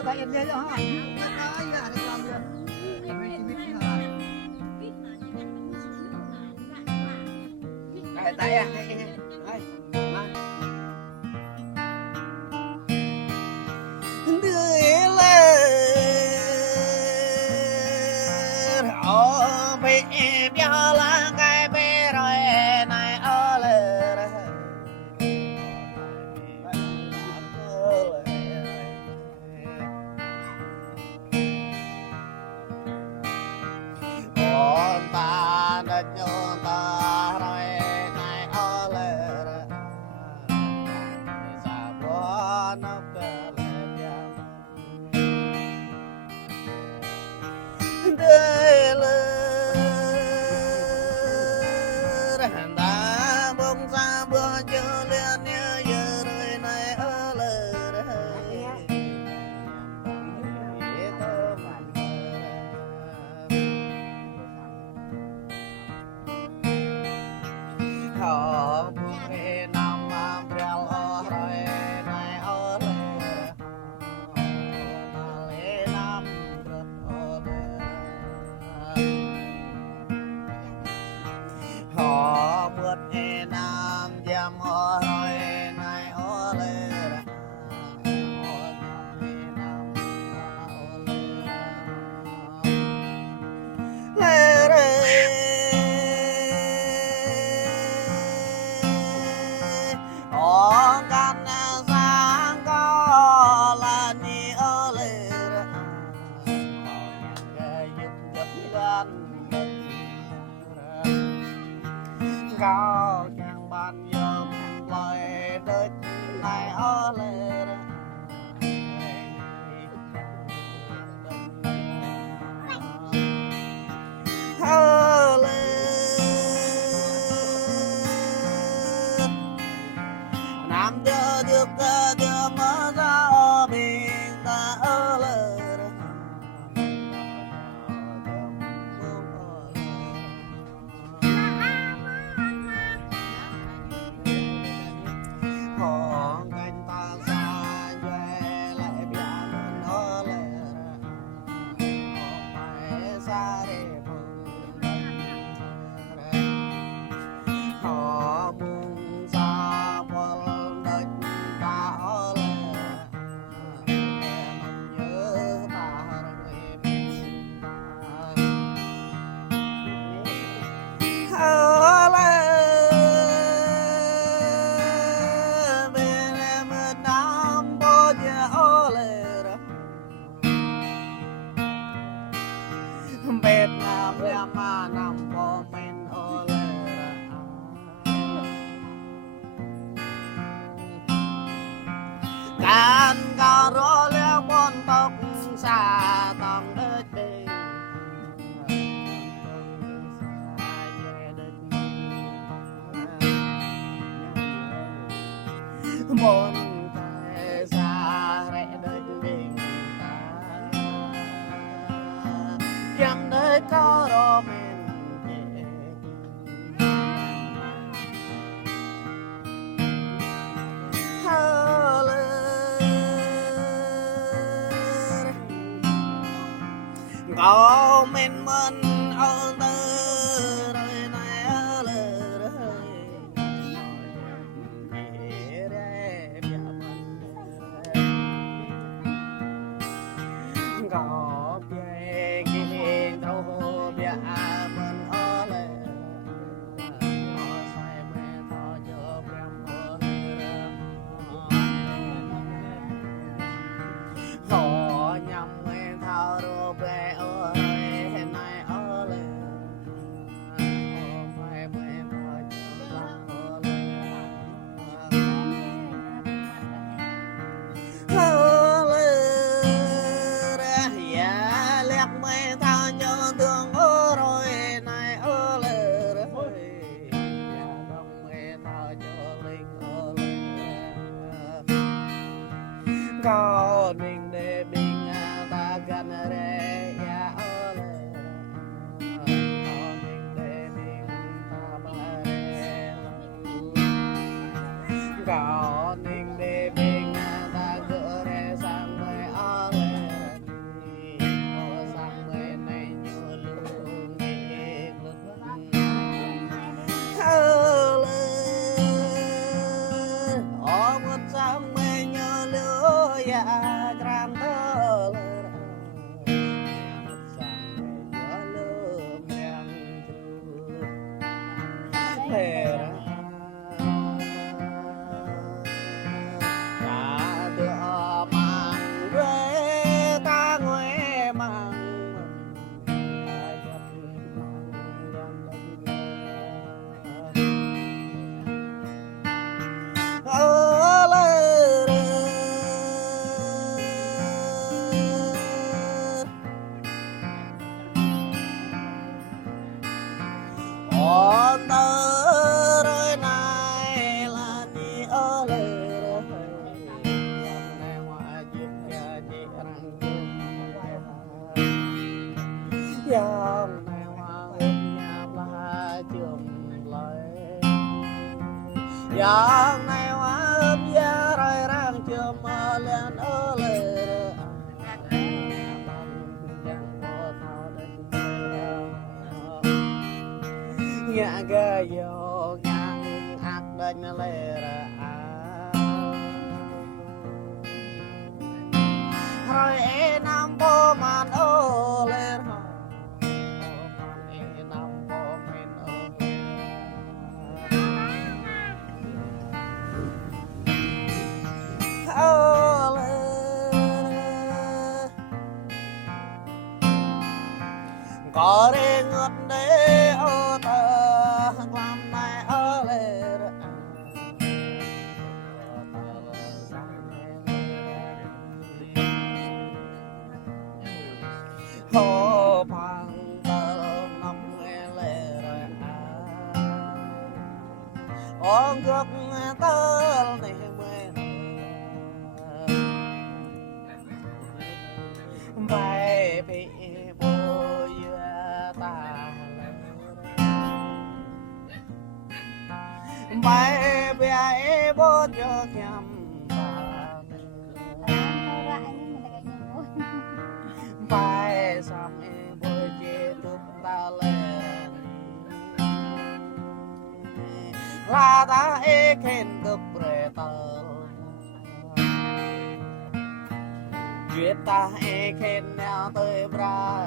có thấy em nhớ hả? Nói là được làm được. Đây tay à, hay nha. Đây. Cao chẳng ban giờ lời đất này ở lên nam đưa được đưa mở ra ở bên ta ở lên Việt Nam mà nằm có mình ở can cà rô leo bon tóc xa tòng đất tình bon tay xa rẽ đất tình chẳng nơi có đó mình có mình ở từ đời này ở lời có về kia đâu bia mình ở lời sai mẹ to cho em họ nhầm mẹ thao đồ bé ở này ở lời mẹ mẹ to cho có mình để bình ta gần đây ya ở có mình để bình ta ba có mình để bình ta gỡ sang người ở ya trăng thơ on tơ rồi này là đi ở lề này ngoài chiếc nhà chị răng dòng này hoa nhà ba chùm lại dòng này hoa gia rồi răng chùm lên ở lề nhà ga vô ngang ác đánh lệ ra rồi em nằm bố màn ô lên em nằm bố mình ô lên có đi ngất đế ô tờ làm này ở lề hồ bằng tờ nằm lề ôn gốc tờ này bài bị bôi ta bài bé bố cho kem bài xong bôi chế tụt ta lên là ta khen tụt bề tờ chuyện ta khen nhau tới bra